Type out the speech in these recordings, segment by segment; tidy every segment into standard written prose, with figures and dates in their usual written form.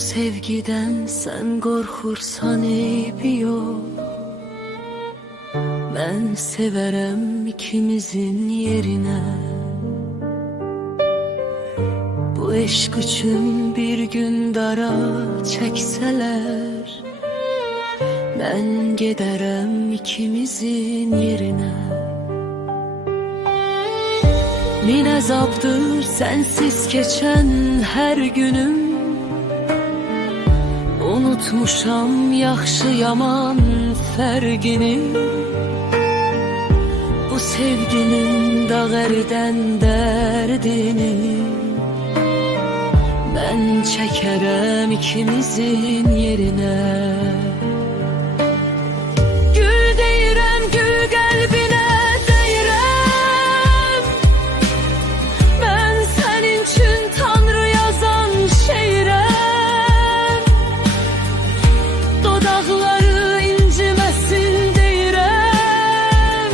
sevgiden sen qorxursan eybi yox. Mən sevərəm ikimizin yerinə. Bu eşq üçün bir gün dara çəksələr, mən gedərəm ikimizin yerinə. Min əzabdır sensiz keçən hər günüm. Unutmuşam yaxşı yaman fərqini. Bu sevginin dağ əridən dərdini mən çəkərəm ikimizin yerinə. Gül deyirəm, gül qəlbinə deyirəm. Mən sənin üçün Tanrı yazan şeirəm. Dodaqları inciməsin deyirəm.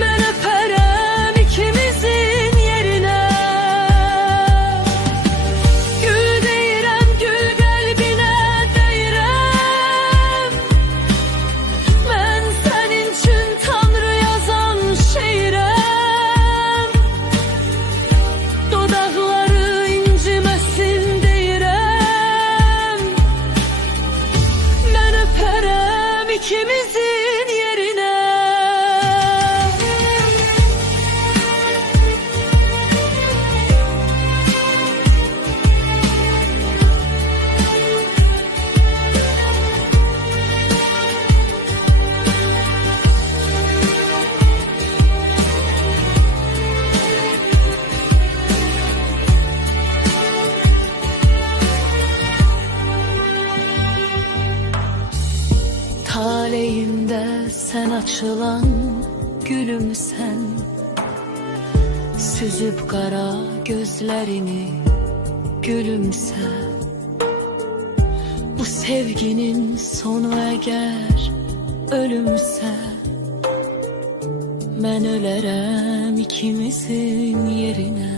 Mən öpərəm ikimizin yerinə. Gül deyirəm, gül qəlbinə deyirəm. Mən sənin üçün Tanrı yazan şeirəm. Dodaqları inciməsin deyirəm. Mən öpərəm ikimizin yerinə. Taleyimdə sən açılan gülümsən. Süzüb qara gözlərini gülümsə. Bu sevginin sonu əgər ölümsə, mən ölərəm ikimizin yerinə.